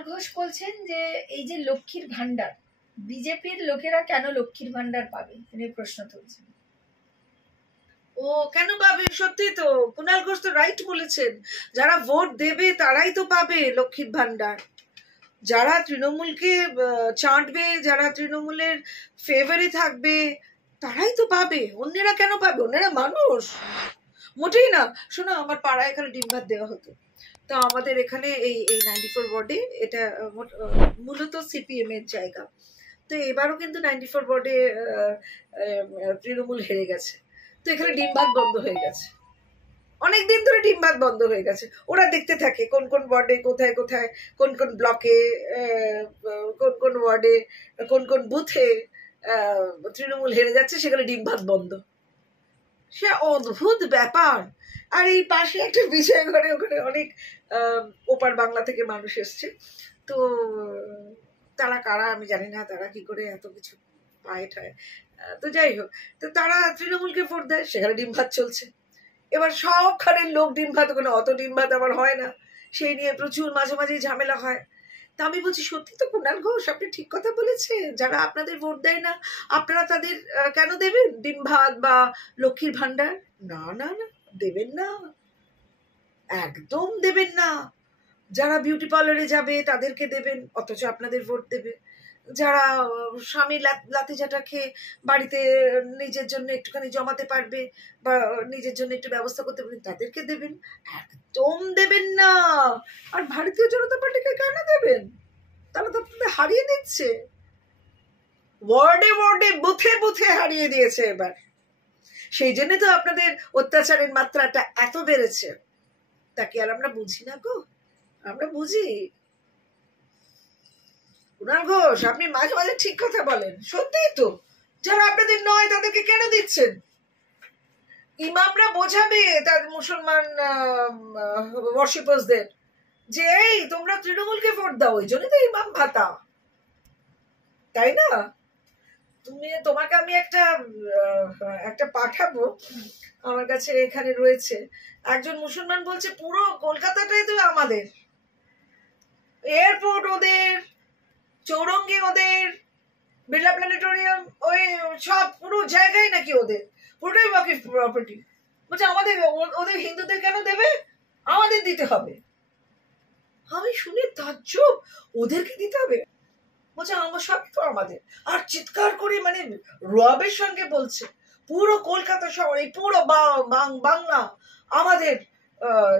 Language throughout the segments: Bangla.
কুণাল ঘোষ বলছেন যে এই যে লক্ষ্মীর ভান্ডার, বিজেপির লোকেরা কেন লক্ষ্মীর ভান্ডার পাবে, তিনি প্রশ্ন তুলছেন। ও কেন পাবে? সত্যি তো কুণাল ঘোষ তো রাইট বলেছেন, যারা ভোট দেবে তারাই তো পাবে লক্ষ্মীর ভান্ডার। যারা তৃণমূলকে চাঁটবে, যারা তৃণমূলের ফেভারে থাকবে তারাই তো পাবে, অন্যেরা কেন পাবে? অন্যেরা মানুষ মোটেই না। শোনো, আমার পাড়ায় এখানে ডিম ভাত দেওয়া হতো, তো আমাদের এখানে এই 94 ওয়ার্ডে এটা মূলত সিপিএম এর জায়গা। তো এবারও কিন্তু 94 ওয়ার্ডে তৃণমূল হেরে গেছে, তো এখানে ডিম ভাত বন্ধ হয়ে গেছে, অনেকদিন ধরে ডিম ভাত বন্ধ হয়ে গেছে। ওরা দেখতে থাকে কোন কোন ওয়ার্ডে কোথায় কোথায়, কোন কোন ব্লকে, কোন কোন ওয়ার্ডে, কোন কোন বুথে তৃণমূল হেরে যাচ্ছে, সেখানে ডিম ভাত বন্ধ। সে অদ্ভুত ব্যাপার। আর এই পাশে একটা বিজয়গড়ে, ওখানে অনেক ওপার বাংলা থেকে মানুষ এসছে, তো তারা কারা আমি জানি না, তারা কি করে এত কিছু পায় ঠায়, তো যাই হোক, তো তারা তৃণমূলকে ভোট দেয়, সেখানে ডিম ভাত চলছে। এবার সবখানের লোক ডিম ভাত, ওখানে অত ডিম ভাত আমার হয় না, সেই নিয়ে প্রচুর মাঝে মাঝে ঝামেলা হয়। তা আমি বলছি, সত্যি তো কুণাল ঘোষ, আপনি ঠিক কথা বলেছেন, যারা আপনাদের ভোট দেয় না আপনারা তাদের কেন দেবেন ডিম ভাত বা লক্ষ্মীর ভান্ডার? না না না, দেবেন না, একদম দেবেন না। যারা বিউটি পার্লারে যাবে তাদেরকে দেবেন, অথচ আপনাদের ভোট দেবে। যারা স্বামী লাতি ঝাঁটা খেয়ে বাড়িতে নিজের জন্য একটুখানি জমাতে পারবে বা নিজের জন্য একটু ব্যবস্থা করতে পারবেন, তাদেরকে দেবেন, একদম দেবেন না। আর ভারতীয় জনতা পার্টিকে কেন দেবেন? তারা তো আপনাদের হারিয়ে দিচ্ছে, ওয়ার্ডে ওয়ার্ডে বুথে বুথে হারিয়ে দিয়েছে এবার। সেই জন্য তো আপনাদের অত্যাচারের মাত্রাটা এত বেড়েছে। তাকে আর আমরা বুঝি না গো, আমরা বুঝি। কুণাল ঘোষ, আপনি মাঝে মাঝে ঠিক কথা বলেন, সত্যিই তো, যারা আপনাদের নয় তাদেরকে কেন দিচ্ছেন? ইমামরা বোঝাবে তার মুসলমান ওয়ার্শিপার্সদের যে এই তোমরা তৃণমূলকে ভোট দাও, ওই জন্য তো ইমাম ভাতা, তাই না? তোমাকে আমি একটা পাঠাবো, আমার কাছে এখানে রয়েছে। একজন মুসলমান বলছে পুরো কলকাতাটাই তো আমাদের, এয়ারপোর্ট ওদের, চৌরঙ্গি ওদের, বিড়লা প্ল্যানেটোরিয়াম, ওই সব পুরো জায়গায় নাকি ওদের, পুরোটাই ওয়াকিফ প্রপার্টি। বলছে আমাদের, ওদের হিন্দুদের কেন দেবে, আমাদের দিতে হবে। আমি শুনে তাজ্জব, ওদেরকে দিতে হবে? বলছে আমার সব তো আমাদের। আর চিৎকার করে মানে রবের সঙ্গে বলছে পুরো কলকাতা শহর, এই পুরো বাংলা আমাদের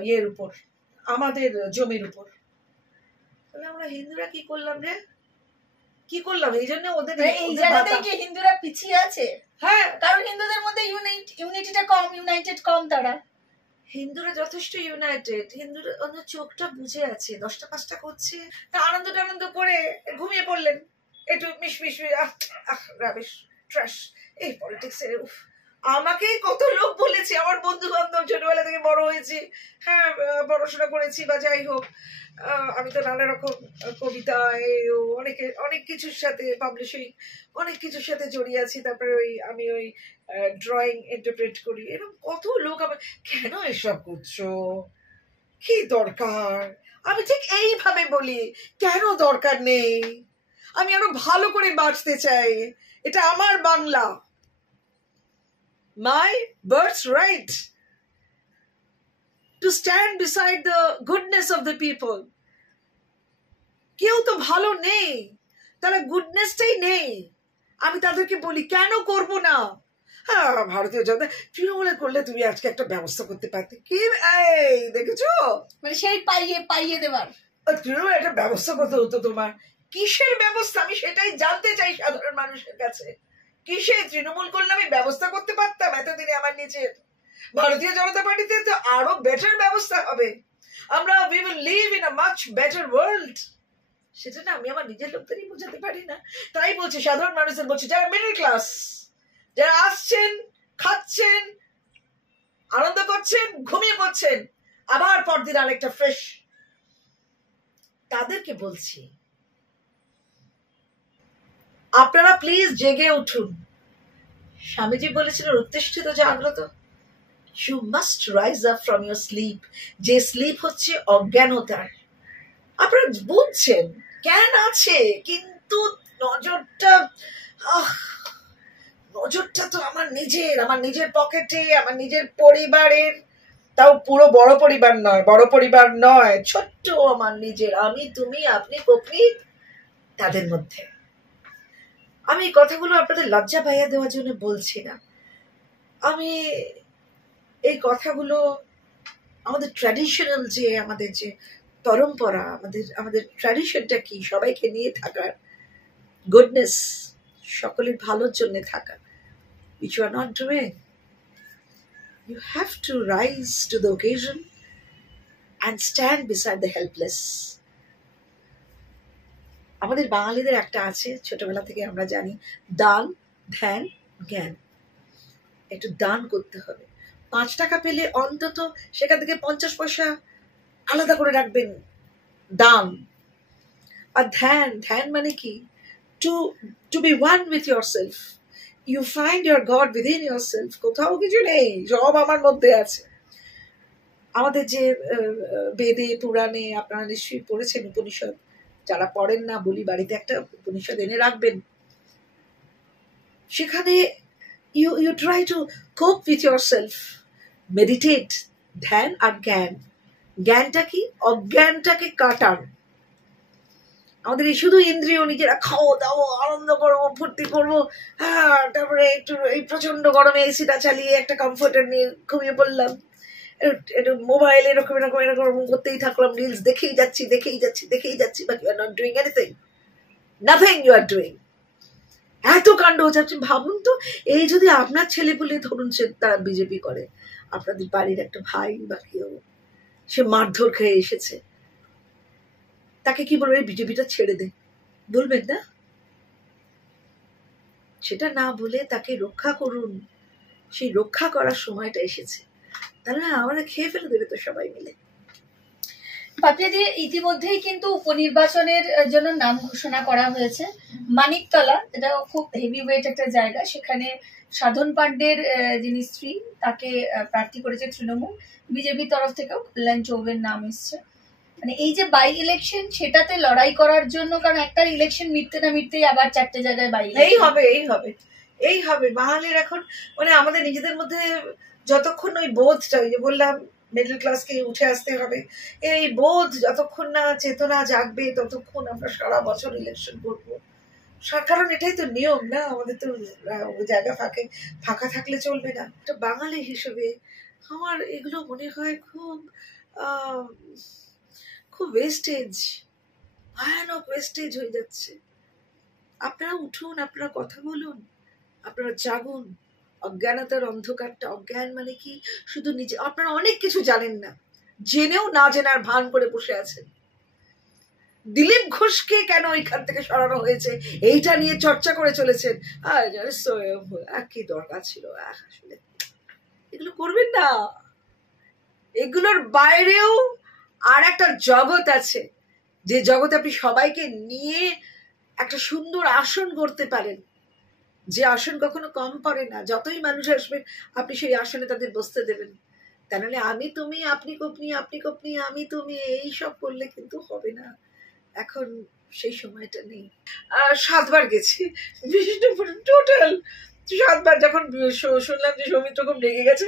ইয়ের উপর, আমাদের জমির উপর। তাহলে আমরা হিন্দুরা কি করলাম রে, কি করলাম? এই জন্য ওদের এই জায়গাতেই কি হিন্দুরা পিছিয়ে আছে? হ্যাঁ, কারণ হিন্দুদের মধ্যে ইউনিটিটা কম, ইউনাইটেড কম। তারা হিন্দুরা যথেষ্ট ইউনাইটেড, হিন্দুরা ওদের চোখটা বুঝে আছে, 10টা 5টা করছে, তা আনন্দ করে ঘুমিয়ে পড়লেন, একটু মিশমিশ রাবিশ ট্রাশ এই পলিটিক্স এর। আমাকেই কত লোক বলেছে, আমার বন্ধু বান্ধব, ছোটবেলা থেকে বড় হয়েছি, হ্যাঁ পড়াশোনা করেছি বা যাই হোক, আমি তো নানা রকম কবিতা অনেক কিছুর সাথে, পাবলিশিং অনেক কিছুর সাথে জড়িয়ে আছি। তারপরে আমি ড্রয়িং ইন্টারপ্রেট করি, এরকম কত লোক আমার, কেন এসব করছো, কি দরকার? আমি ঠিক এইভাবে বলি, কেন দরকার নেই, আমি আরো ভালো করে বাঁচতে চাই, এটা আমার Bangla, my birthright to stand beside the goodness of the people. কেউ তো ভালো নেই, তারা গুডনেসটাই নেই, আমি তাদেরকে বলি কেন করব না? হ্যাঁ, ভারতীয় জনতা তৃণমূলে করলে তুমি আজকে একটা ব্যবস্থা করতে পারতে, কি এই দেখেছো, মানে সেই পাইয়ে দেবার, তৃণমূলে একটা ব্যবস্থা করতে হতো তোমার। কিসের ব্যবস্থা, আমি সেটাই জানতে চাই সাধারণ মানুষের কাছে। কিসে তৃণমূল করলে আমি ব্যবস্থা করতে পারতাম এতদিনে আমার নিজের? ভারতীয় জনতা পার্টিতে তো আরো বেটার ব্যবস্থা হবে, আমরা we will live in a much better world। সেটা না আমি আমার নিজের লোকদেরই বোঝাতে পারি না, তাই বলছি সাধারণ মানুষদের বলছি, যারা মিডল ক্লাস, যারা আসছেন, খাচ্ছেন, আনন্দ করছেন, ঘুমিয়ে পড়ছেন, আবার পরদিন আরেকটা ফ্রেশ, তাদেরকে বলছি আপনারা প্লিজ জেগে উঠুন। স্বামীজি বলেছিলেন উত্তিষ্ঠিত জাগ্রত, you must rise up from your sleep. যে স্লিপ হচ্ছে অজ্ঞানতার, আপনারা বুঝছেন জ্ঞান আছে, কিন্তু নজরটা নজরটা তো আমার নিজের পকেটে, আমার নিজের পরিবারের, তাও পুরো বড় পরিবার নয়, ছোট্ট আমার নিজের, আমি তুমি আপনি কপনি, তাদের মধ্যে। আমি এই কথাগুলো আপনাদের লজ্জা পাইয়া দেওয়ার জন্য বলছি না, আমি এই কথাগুলো আমাদের ট্র্যাডিশনাল যে আমাদের যে পরম্পরা, আমাদের ট্র্যাডিশনটা কি, সবাইকে নিয়ে থাকার, গুডনেস, সকলের ভালোর জন্য থাকা, which you are not doing. You have to rise to the occasion and stand beside the helpless. আমাদের বাঙালিদের একটা আছে, ছোটবেলা থেকে আমরা জানি, দান, ধ্যান, জ্ঞান। একটু দান করতে হবে। 5 টাকা পেলে অন্তত সেখান থেকে 50 পয়সা আলাদা করে রাখবেন, দান। আর ধ্যান মানে কি? to be one with yourself. You find your God within yourself. কোথাও কিছু নেই, সব আমার মধ্যে আছে। আমাদের যে বেদে পুরাণে, আপনারা নিশ্চয়ই পড়েছেন উপনিষদ, যারা পড়েন না বলি, বাড়িতে একটা উপনিষদ এনে রাখবেন। সেখানে you try to cope with yourself, meditate, ধ্যান আর জ্ঞান। জ্ঞানটা কি? অজ্ঞানটাকে কাটান। আমাদের এই শুধু ইন্দ্রিয়, নিজেরা খাও দাও, আনন্দ করবো, ফুর্তি করবো, হ্যাঁ, তারপরে একটু এই প্রচন্ড গরমে এসিটা চালিয়ে একটা কমফোর্টার নিয়ে ঘুমিয়ে পড়লাম, একটু মোবাইল এরকম করতেই থাকলাম, রিলস দেখেই যাচ্ছি, but you are not doing anything, nothing you are doing. এত কাণ্ড হচ্ছে। আপনি ভাবুন তো, এই যদি আপনার ছেলে বলে ধরুন তারা বিজেপি করে, আপনাদের বাড়ির একটা ভাই বা কেউ, সে মারধর খেয়ে এসেছে, তাকে কি বলবেন? বিজেপিটা ছেড়ে দে, বলবেন না? সেটা না বলে তাকে রক্ষা করুন, সেই রক্ষা করার সময়টা এসেছে। তাহলে আমরা খেয়ে ফেলে দেবে তো সবাই মিলে। পাপিয়াদি, ইতিমধ্যেই কিন্তু উপনির্বাচনের জন্য নাম ঘোষণা করা হয়েছে। মানিকতলা, এটা খুব হেভি ওয়েট একটা জায়গা, সেখানে সাধন পান্ডের যিনি স্ত্রী, তাকে প্রার্থী করেছে তৃণমূল। বিজেপির তরফ থেকেও কল্যাণ চৌবের নাম এসছে। মানে এই যে বাই ইলেকশন, সেটাতে লড়াই করার জন্য, কারণ একটা ইলেকশন মিটতে না মিটতেই আবার 4টে জায়গায় বাই এই হবে। বাঙালির এখন মানে আমাদের নিজেদের মধ্যে যতক্ষণ ওই বোধটা, ওই যে বললাম মিডল ক্লাসকে উঠে আসতে হবে, এই বোধ যতক্ষণ না, চেতনা জাগবে, ততক্ষণ আমরা সারা বছর ইলেকশন করবো। কারণ এটাই তো নিয়ম না, আমাদের তো জায়গা ফাঁকা থাকলে চলবে না। একটা বাঙালি হিসেবে আমার এগুলো মনে হয় খুব ওয়েস্টেজ, ভয়ানক ওয়েস্টেজ হয়ে যাচ্ছে। আপনারা উঠুন, আপনারা কথা বলুন, আপনারা জাগুন। অজ্ঞানতার অন্ধকারটা, অজ্ঞান মানে কি? শুধু নিজে, আপনারা অনেক কিছু জানেন না, জেনেও না জেনার ভান করে বসে আছেন। দিলীপ ঘোষকে কেন ওইখান থেকে সরানো হয়েছে, এইটা নিয়ে চর্চা করে চলেছেন। কি দরকার ছিল? আসলে এগুলো করবেন না। এগুলোর বাইরেও আর একটা জগৎ আছে, যে জগতে আপনি সবাইকে নিয়ে একটা সুন্দর আসন করতে পারেন, যে আসন কখনো কম পড়ে না। যতই মানুষ আসবে, আপনি সেই আসনে তাদের বসতে দেবেন। তা নাহলে আমি তুমি, আপনি কপনি, আমি তুমি, এইসব করলে কিন্তু হবে না। এখন সেই সময়টা নেই। 7 বার গেছি বিষ্ণুপুরে, টোটাল 7 বার। যখন শুনলাম যে সৌমিত্র খুব রেগে গেছে,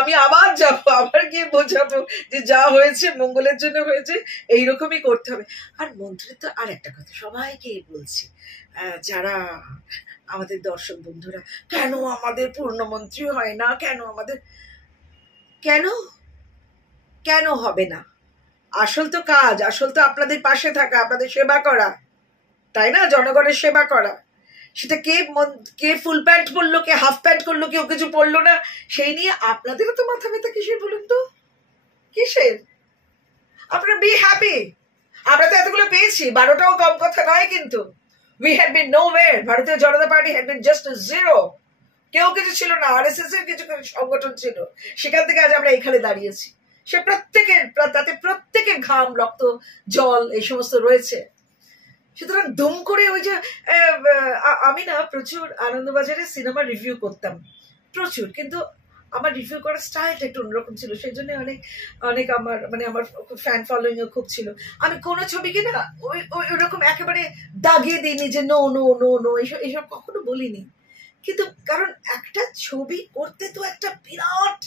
আমি আবার যাবো, আবার গিয়ে বোঝাবো যে যা হয়েছে মঙ্গলের জন্য হয়েছে, এইরকমই করতে হবে। আর মন্ত্রী তো আর একটা কথা সবাইকে বলছি, যারা আমাদের দর্শক বন্ধুরা, কেন আমাদের পূর্ণমন্ত্রী হয় না, কেন হবে না? আসল তো কাজ, আসল তো আপনাদের পাশে থাকা, আপনাদের সেবা করা, তাই না? জনগণের সেবা করা। সেটা কে ফুল প্যান্ট পরলো, কে হাফ প্যান্ট করলো, কেউ কিছু পরলো না, সেই নিয়ে আপনাদেরও তো মাথা ব্যথা কিসের বলুন তো? কিসের? আপনারা বি হ্যাপি। আমরা তো এতগুলো পেয়েছি, 12টাও কম কথা নয় কিন্তু। We had been nowhere. ভারতীয় জনতা party had been just zero. কেউ কিছু ছিল না, RSS এর কিছু সংগঠন ছিল, সেখান থেকে আজ আমরা এখানে দাঁড়িয়েছি। সে প্রত্যেকের ঘাম, রক্ত, জল এই সমস্ত রয়েছে। সুতরাং দুম করে ওই যে আমি না প্রচুর আনন্দবাজারে সিনেমা রিভিউ করতাম, প্রচুর, কিন্তু আমার রিভিউ করার স্টাইলটা একটু অন্যরকম ছিল, সেই জন্য অনেক অনেক আমার মানে আমার ফ্যান ফলোয়িংও খুব ছিল। আমি কোনো ছবিকে না ওই ওইরকম একেবারে দাগিয়ে দিইনি যে নো নো নো নো, এইসব এইসব কখনো বলিনি। কিন্তু কারণ একটা ছবি করতে তো একটা বিরাট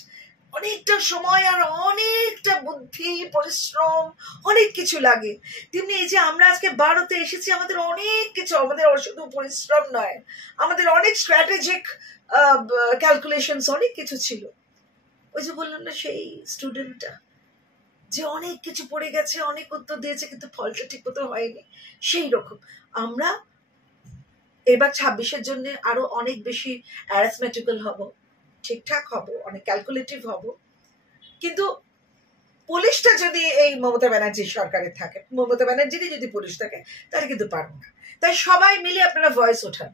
অনেকটা সময় আর অনেকটা বুদ্ধি পরিশ্রম অনেক কিছু লাগে। তেমনি এই যে আমরা আজকে ভারতে এসেছি, আমাদের অনেক কিছু, আমাদের শুধু পরিশ্রম নয়, আমাদের অনেক স্ট্র্যাটেজিক ক্যালকুলেশনস অনেক কিছু ছিল। ওই যে বললাম না সেই স্টুডেন্টটা যে অনেক কিছু পড়ে গেছে, অনেক উত্তর দিয়েছে, কিন্তু ফলটা ঠিক মতো হয়নি, সেই রকম আমরা এবার 26-এর জন্য আরো অনেক বেশি অ্যারিথমেটিক্যাল হব, ঠিকঠাক হব, অনেক ক্যালকুলেটিভ হব। কিন্তু পুলিশটা যদি এই মমতা ব্যানার্জির সরকারের থাকে, মমতা ব্যানার্জিরই যদি পুলিশ থাকে, তাহলে কিন্তু পারবো না। তাই সবাই মিলে আপনারা ভয়েস ওঠান,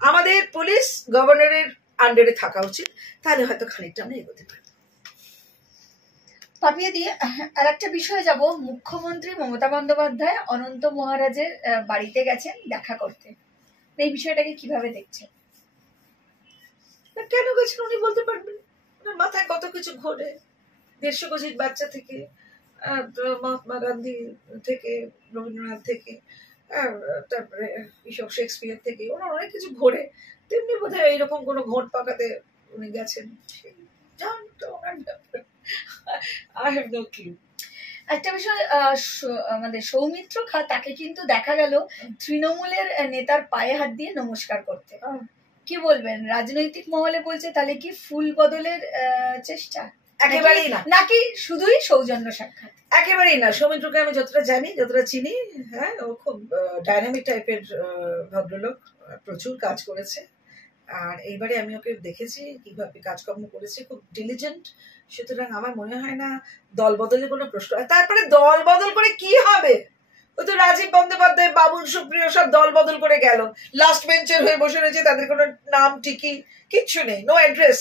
আমাদের পুলিশ গভর্নরের আন্ডারে থাকা উচিত, তাহলে হয়তো খানিকটা আমরা এগোতে পারি। পাপিয়া দিয়ে আর একটা বিষয়ে যাব, মুখ্যমন্ত্রী মমতা বন্দ্যোপাধ্যায় অনন্ত মহারাজের বাড়িতে গেছেন দেখা করতে, এই বিষয়টাকে কিভাবে দেখছেন? কেন গেছেন উনি বলতে পারবেন, ওনার মাথায় কত কিছু ঘোরে, 150 কোটির বাচ্চা থেকে মহাত্মা গান্ধী থেকে রবীন্দ্রনাথ থেকে তারপরে এইসব শেক্সপিয়ার থেকে ওনার অনেক কিছু ঘোরে, তেমনি বোধ হয় এইরকম কোনো ঘোট পাকাতে উনি গেছেন, I have no clue. একটা বিষয়, আমাদের সৌমিত্র খা, তাকে কিন্তু দেখা গেল তৃণমূলের নেতার পায়ে হাত দিয়ে নমস্কার করতে। কি বলবেন? রাজনৈতিক মহলে বলছে তাহলে কি ফুল বদলের চেষ্টা? একেবারেই না, নাকি শুধুই সৌজন্য সাক্ষাৎ? একেবারেই না। সৌমিত্রকে আমি যতটা জানি, যতটা চিনি, হ্যাঁ, ও খুব ডাইনামিক টাইপের ভদ্রলোক, প্রচুর কাজ করেছে। আর এইবারে আমি ওকে দেখেছি কিভাবে কাজকর্ম করেছে, খুব ডিলিজেন্ট। সুতরাং আমার মনে হয় না দল বদলের কোনো প্রশ্ন। তারপরে দল বদল করে কি হবে? ওই তো রাজীব বন্দ্যোপাধ্যায়, বাবুল সুপ্রিয় সব দল বদল করে গেল, লাস্ট বেঞ্চের হয়ে বসে রয়েছে, তাদের কোনো নাম ঠিকই কিচ্ছু নেই, নো অ্যাড্রেস।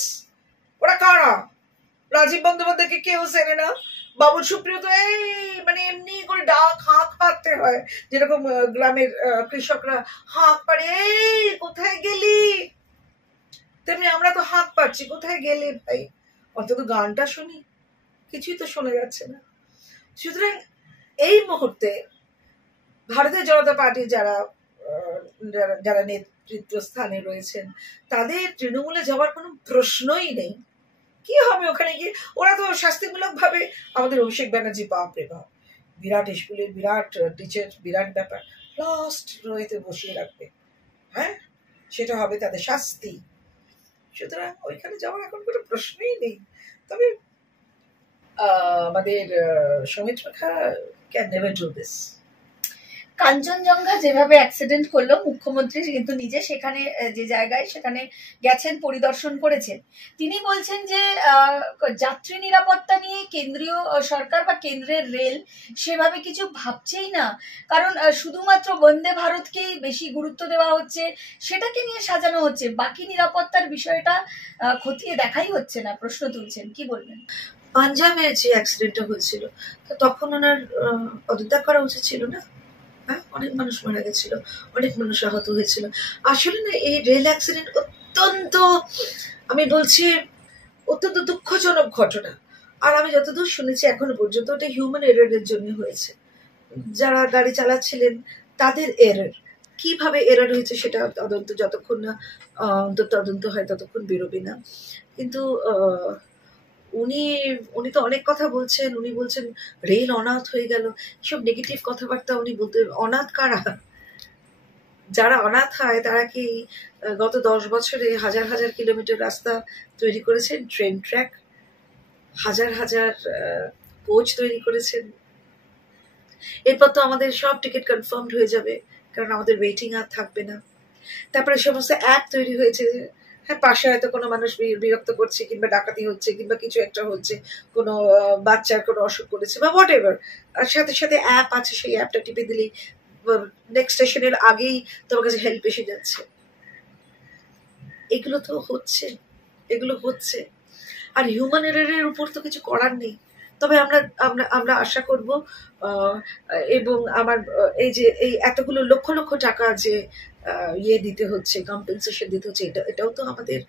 ওরা কারা? রাজীব বন্দ্যোপাধ্যায়কে কেউ চেনে না, বাবুল সুপ্রিয় তো এই মানে এমনি করে ডাক হাঁক পাততে হয়, যেরকম গ্রামের কৃষকরা হাঁক পাড়ে, এই কোথায় গেলি, তেমনি আমরা তো হাঁক পাচ্ছি, কোথায় গেলে ভাই, অন্তত গানটা শুনি, কিছুই তো শোনা যাচ্ছে না। সুতরাং এই মুহূর্তে ভারতীয় জনতা পার্টি যারা যারা নেতৃত্ব স্থানে রয়েছেন, তাদের তৃণমূলে যাওয়ার কোনো প্রশ্নই নেই। কি হবে ওখানে গিয়ে? ওরা তো শাস্তিমূলক ভাবে, আমাদের অভিষেক ব্যানার্জি বাপরে বাপ, বিরাট স্কুলের বিরাট টিচার, বিরাট ব্যাপার, লাস্ট রয়েতে বসিয়ে রাখবে, হ্যাঁ, সেটা হবে তাদের শাস্তি। সুতরাং ওইখানে যাওয়ার এখন কোনো প্রশ্নই নেই। তবে আমাদের সৌমিত্র খা can never do this. Kanchenjunga যেভাবে অ্যাক্সিডেন্ট করলো, মুখ্যমন্ত্রী কিন্তু নিজে সেখানে যে জায়গায় সেখানে গেছেন, পরিদর্শন করেছেন। তিনি বলছেন যে যাত্রী নিরাপত্তা নিয়ে কেন্দ্রীয় সরকার বা কেন্দ্রের রেল সেভাবে কিছু ভাবছেই না, কারণ শুধুমাত্র বন্দে ভারতকেই বেশি গুরুত্ব দেওয়া হচ্ছে, সেটাকে নিয়ে সাজানো হচ্ছে, বাকি নিরাপত্তার বিষয়টা খতিয়ে দেখাই হচ্ছে না। প্রশ্ন তুলছেন, কি বলবেন? পাঞ্জাবে যে অ্যাক্সিডেন্টটা হয়েছিল, তো তখন ওনার পদত্যাগ করা উচিত ছিল না? অনেক মানুষ মারা গেছিল, অনেক মানুষ আহত হয়েছিল। আসলে না, এই রেল অ্যাক্সিডেন্ট অত্যন্ত, আমি বলছি, অত্যন্ত দুঃখজনক ঘটনা। আর আমি যতদূর শুনেছি এখনো পর্যন্ত ওটা হিউম্যান এররের জন্য হয়েছে। যারা গাড়ি চালাচ্ছিলেন তাদের এরর, কিভাবে এরর হয়েছে সেটা তদন্ত যতক্ষণ না তদন্ত হয় ততক্ষণ বেরোবে না। কিন্তু উনি তো অনেক কথা বলছেন, উনি বলছেন রেল অনাথ হয়ে গেল, সব নেগেটিভ কথাবার্তা উনি বলতে। অনাথ কারা? যারা অনাথ হয় তারা কি গত 10 বছরে হাজার হাজার কিলোমিটার রাস্তা তৈরি করেছেন, ট্রেন ট্র্যাক, হাজার হাজার কোচ তৈরি করেছেন? এরপর তো আমাদের সব টিকিট কনফার্মড হয়ে যাবে, কারণ আমাদের ওয়েটিং আর থাকবে না। তারপরে সমস্ত অ্যাপ তৈরি হয়েছে, হ্যাঁ, পাশে হয়তো কোনো মানুষ বিরক্ত করছে, কিংবা ডাকাতি হচ্ছে, কিংবা কিছু একটা হচ্ছে, কোনো বাচ্চার কোনো অসুখ করেছে বা হোয়াট এভার, আর সাথে সাথে অ্যাপ আছে, সেই অ্যাপটা টিপে দিলেই নেক্সট স্টেশনের আগেই তোমার কাছে হেল্প এসে যাচ্ছে। এগুলো তো হচ্ছে, এগুলো হচ্ছে। আর হিউম্যান এররের উপর তো কিছু করার নেই। তবে আমরা আমরা আমরা আশা করব, এবং আমার এই যে এই এতগুলো লক্ষ লক্ষ টাকা যে দিতে হচ্ছে, কম্পেনসেশন দিতে হচ্ছে, এটাও তো আমাদের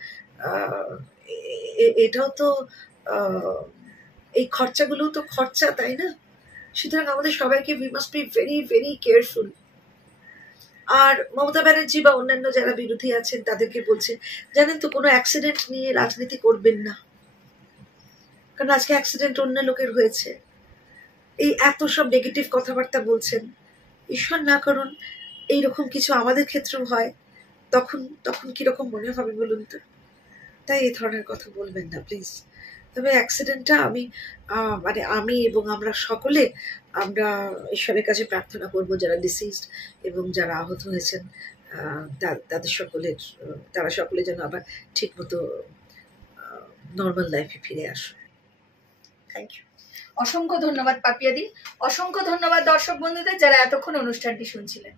এটাও তো এই খরচাগুলো তো খরচা, তাই না? সুতরাং আমাদের সবাইকে we must be very very careful. আর মমতা ব্যানার্জি বা অন্যান্য যারা বিরোধী আছেন তাদেরকে বলছে, জানেন তো, কোনো অ্যাক্সিডেন্ট নিয়ে রাজনীতি করবেন না, কারণ আজকে অ্যাক্সিডেন্ট অন্য লোকের হয়েছে। এই এত সব নেগেটিভ কথাবার্তা বলছেন, ঈশ্বর না করুন এইরকম কিছু আমাদের ক্ষেত্রেও হয়, তখন তখন কিরকম মনে হবে বলুন তো? তাই এই ধরনের কথা বলবেন না প্লিজ। তবে অ্যাক্সিডেন্টটা মানে আমি এবং আমরা সকলে আমরা ঈশ্বরের কাছে প্রার্থনা করব যারা ডিসিজড এবং যারা আহত হয়েছেন তাদের সকলের তারা সকলে যেন আবার ঠিকমতো নর্মাল লাইফে ফিরে আসে। Thank you. অসংখ্য ধন্যবাদ পাপিয়াদি, অসংখ্য ধন্যবাদ দর্শক বন্ধুদের যারা এতক্ষণ অনুষ্ঠানটি শুনছিলেন।